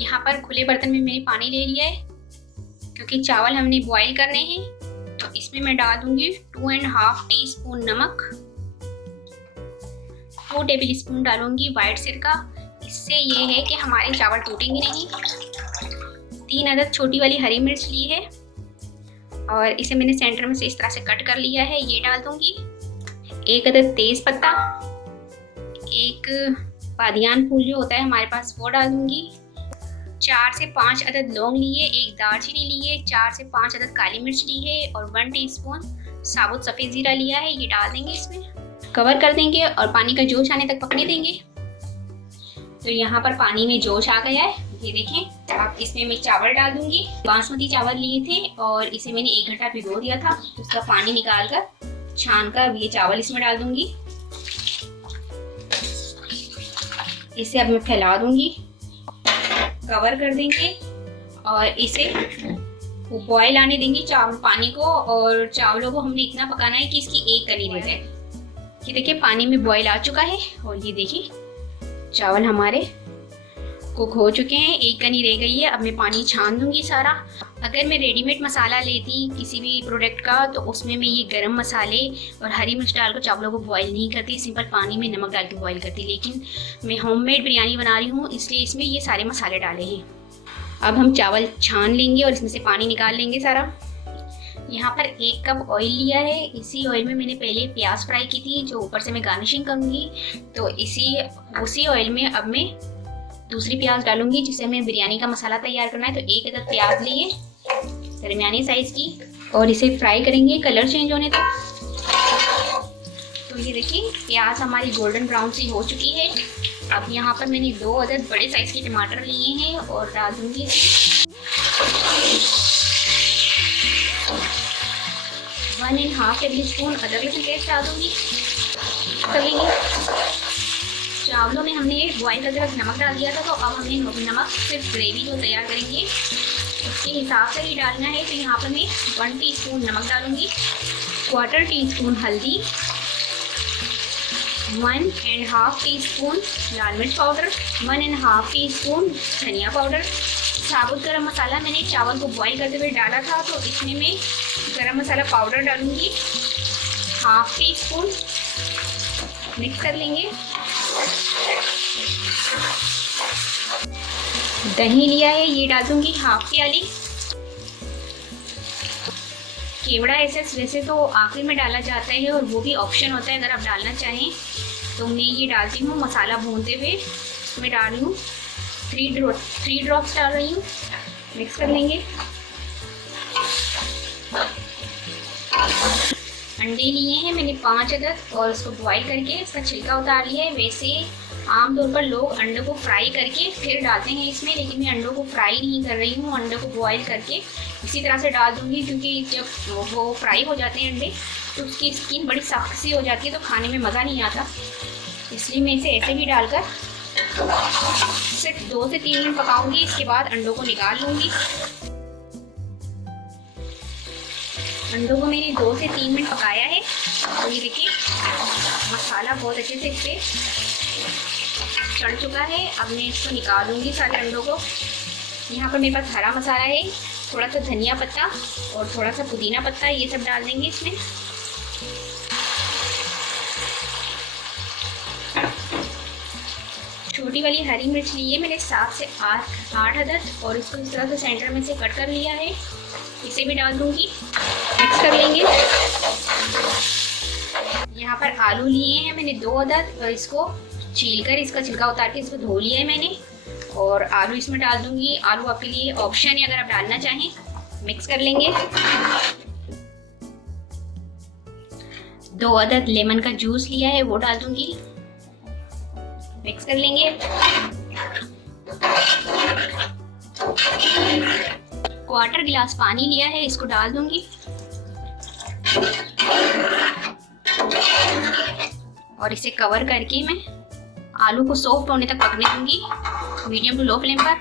यहाँ पर खुले बर्तन में मैंने पानी ले लिया है क्योंकि चावल हमने बॉईल करने हैं। तो इसमें मैं डाल दूंगी 2.5 टीस्पून नमक, 2 टेबल स्पून डालूंगी वाइट सिरका। इससे ये है कि हमारे चावल टूटेंगे नहीं। 3 अदद छोटी वाली हरी मिर्च ली है और इसे मैंने सेंटर में से इस तरह से कट कर लिया है, ये डाल दूंगी। 1 अदद तेज पत्ता, 1 बादियान फूल जो होता है हमारे पास वो डाल दूंगी। 4 से 5 अदद लौंग लिए, 1 दालचीनी लिए, 4 से 5 अदद काली मिर्च ली है और 1 टीस्पून साबुत सफ़ेद ज़ीरा लिया है, ये डाल देंगे। इसमें कवर कर देंगे और पानी का जोश आने तक पकने देंगे। तो यहाँ पर पानी में जोश आ गया है, ये देखें। अब इसमें मैं चावल डाल दूंगी। बासमती चावल लिए थे और इसे मैंने 1 घंटा भिगो दिया था। उसका पानी निकाल कर छान कर ये चावल इसमें डाल दूंगी। इसे अब मैं फैला दूंगी, कवर कर देंगे और इसे बॉयल आने देंगे चावल पानी को। और चावलों को हमने इतना पकाना है कि इसकी एक कनी रह जाए। ये देखिए पानी में बॉयल आ चुका है और ये देखिए चावल हमारे कुक हो चुके हैं, एक कनी रह गई है। अब मैं पानी छान दूंगी सारा। अगर मैं रेडीमेड मसाला लेती किसी भी प्रोडक्ट का तो उसमें मैं ये गरम मसाले और हरी मिर्च डालकर चावलों को बॉईल नहीं करती, सिंपल पानी में नमक डाल के बॉईल करती। लेकिन मैं होममेड बिरयानी बना रही हूँ इसलिए इसमें ये सारे मसाले डाले हैं। अब हम चावल छान लेंगे और इसमें से पानी निकाल लेंगे सारा। यहाँ पर 1 कप ऑयल लिया है। इसी ऑयल में मैंने पहले प्याज फ्राई की थी जो ऊपर से मैं गार्निशिंग करूँगी। तो उसी ऑयल में अब मैं दूसरी प्याज डालूंगी जिसे हमें बिरयानी का मसाला तैयार करना है। तो 1 अदद प्याज लिए दरमियानी साइज की और इसे फ्राई करेंगे कलर चेंज होने तक। तो ये देखिए प्याज हमारी गोल्डन ब्राउन सी हो चुकी है। अब यहाँ पर मैंने 2 अदद बड़े साइज के टमाटर लिए हैं और डाल दूंगी। 1.5 टेबल स्पून अदरक लहसुन पेस्ट डाल दूंगी। कर लेंगे। चावलों में हमने बॉयल करके नमक डाल दिया था, तो अब हमने नमक सिर्फ ग्रेवी जो तैयार करेंगे उसके हिसाब से ही डालना है। तो यहाँ पर मैं 1 टीस्पून नमक डालूंगी, 1/4 टीस्पून हल्दी, 1.5 टीस्पून लाल मिर्च पाउडर, 1.5 टीस्पून धनिया पाउडर, साबुत गरम मसाला। मैंने चावल को बॉईल करते हुए डाला था तो इसमें मैं गरम मसाला पाउडर डालूंगी 1/2 टीस्पून। मिक्स कर लेंगे। दही लिया है ये डाल दूंगी 1/2 प्याली। केवड़ा एसेंस वैसे तो आखिर में डाला जाता है और वो भी ऑप्शन होता है, अगर आप डालना चाहें तो मैं ये डालती हूँ मसाला भूनते हुए। इसमें डाल रही हूँ 3 ड्रॉप्स डाल रही हूँ। मिक्स कर लेंगे। अंडे लिए हैं मैंने 5 अदद और इसको बॉईल करके इसका छिलका उतार लिया है। वैसे आमतौर पर लोग अंडों को फ्राई करके फिर डालते हैं इसमें, लेकिन मैं अंडों को फ्राई नहीं कर रही हूँ। अंडों को बॉईल करके इसी तरह से डाल दूँगी क्योंकि जब वो फ्राई हो जाते हैं अंडे तो उसकी स्किन बड़ी सख्त सी हो जाती है तो खाने में मज़ा नहीं आता। इसलिए मैं इसे ऐसे ही डालकर सिर्फ 2 से 3 मिनट पकाऊंगी। इसके बाद अंडों को निकाल लूँगी। अंडों को मैंने 2 से 3 मिनट पकाया है। तो ये देखिए मसाला बहुत अच्छे से इस पर चढ़ चुका है। अब मैं इसको निकाल लूँगी सारे अंडों को। यहाँ पर मेरे पास हरा मसाला है, थोड़ा सा धनिया पत्ता और थोड़ा सा पुदीना पत्ता, ये सब डाल देंगे इसमें। छोटी वाली हरी मिर्च ली है मैंने 7 से 8 अदद और इसको इस तरह से सेंटर में से कट कर लिया है, इसे भी डाल दूंगी। मिक्स कर लेंगे। यहाँ पर आलू लिए हैं मैंने 2 अदद और इसको छीलकर इसका छिलका उतार के इसको धो लिया है मैंने और आलू इसमें डाल दूंगी। आलू आपके लिए ऑप्शन है अगर आप डालना चाहें। मिक्स कर लेंगे। 2 अदद लेमन का जूस लिया है वो डाल दूंगी। मिक्स कर लेंगे। 1/4 गिलास पानी लिया है इसको डाल दूंगी और इसे कवर करके मैं आलू को सॉफ्ट होने तक पकने दूंगी मीडियम टू लो फ्लेम पर।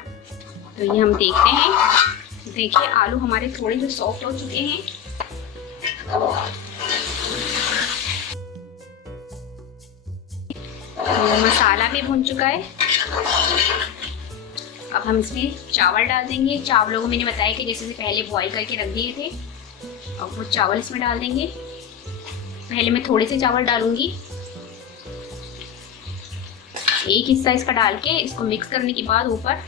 तो ये हम देखते हैं, देखिए आलू हमारे थोड़े जो सॉफ्ट हो चुके हैं। तो मसाला भी भुन चुका है। अब हम इसमें चावल डाल देंगे। चावलों को मैंने बताया कि जैसे से पहले बॉईल करके रख दिए थे। अब वो चावल इसमें डाल देंगे। पहले मैं थोड़े से चावल डालूंगी, एक हिस्सा इसका डाल के इसको मिक्स करने के बाद ऊपर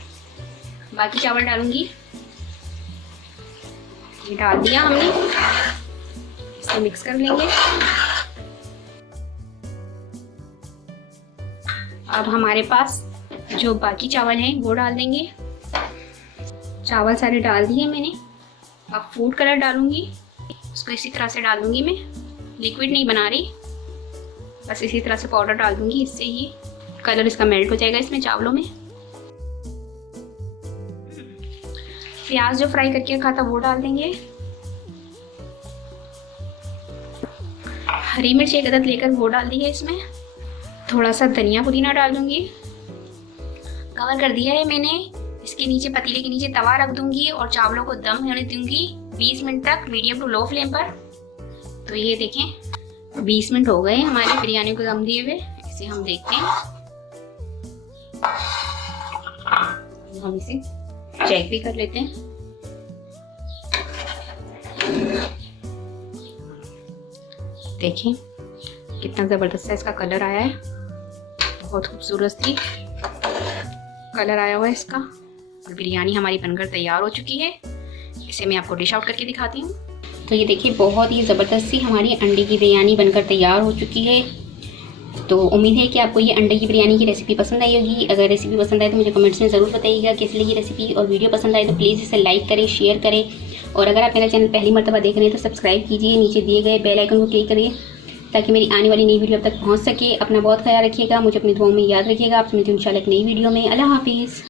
बाकी चावल डालूंगी। ये डाल दिया हमने, इसको मिक्स कर लेंगे। अब हमारे पास जो बाकी चावल हैं वो डाल देंगे। चावल सारे डाल दिए मैंने। अब फूड कलर डालूंगी, उसको इसी तरह से डाल दूंगी। मैं लिक्विड नहीं बना रही, बस इसी तरह से पाउडर डाल दूंगी। इससे ही कलर इसका मेल्ट हो जाएगा इसमें चावलों में। प्याज जो फ्राई करके रखा था वो डाल देंगे। हरी मिर्च एक अदद लेकर वो डाल दी है इसमें। थोड़ा सा धनिया पुदीना डाल दूंगी। कवर कर दिया है मैंने। इसके नीचे पतीले के नीचे तवा रख दूंगी और चावलों को दम होने दूंगी 20 मिनट तक, मीडियम टू लो फ्लेम पर। तो ये देखें 20 मिनट हो गए हमारी बिरयानी को दम दिए हुए। इसे हम देखते हैं, हम इसे चेक भी कर लेते हैं। देखें कितना ज़बरदस्त इसका कलर आया है, बहुत खूबसूरत सी कलर आया हुआ है इसका। और बिरयानी हमारी बनकर तैयार हो चुकी है। इसे मैं आपको डिश आउट करके दिखाती हूँ। तो ये देखिए बहुत ही ज़बरदस्त सी हमारी अंडे की बिरयानी बनकर तैयार हो चुकी है। तो उम्मीद है कि आपको ये अंडे की बिरयानी की रेसिपी पसंद आई होगी। अगर रेसिपी पसंद आए तो मुझे कमेंट्स में ज़रूर बताइएगा किस लिए रेसिपी, और वीडियो पसंद आए तो प्लीज़ इसे लाइक करें, शेयर करें। और अगर आप मेरा चैनल पहली मर्तबा देख रहे हैं तो सब्सक्राइब कीजिए, नीचे दिए गए बेल आइकन को क्लिक करिए ताकि मेरी आने वाली नई वीडियो अब तक पहुँच सके। अपना बहुत ख्याल रखिएगा, मुझे अपनी दुआओं में याद रखिएगा। आपसे मिलती हूं इंशाल्लाह एक नई वीडियो में। अल्लाह हाफिज़।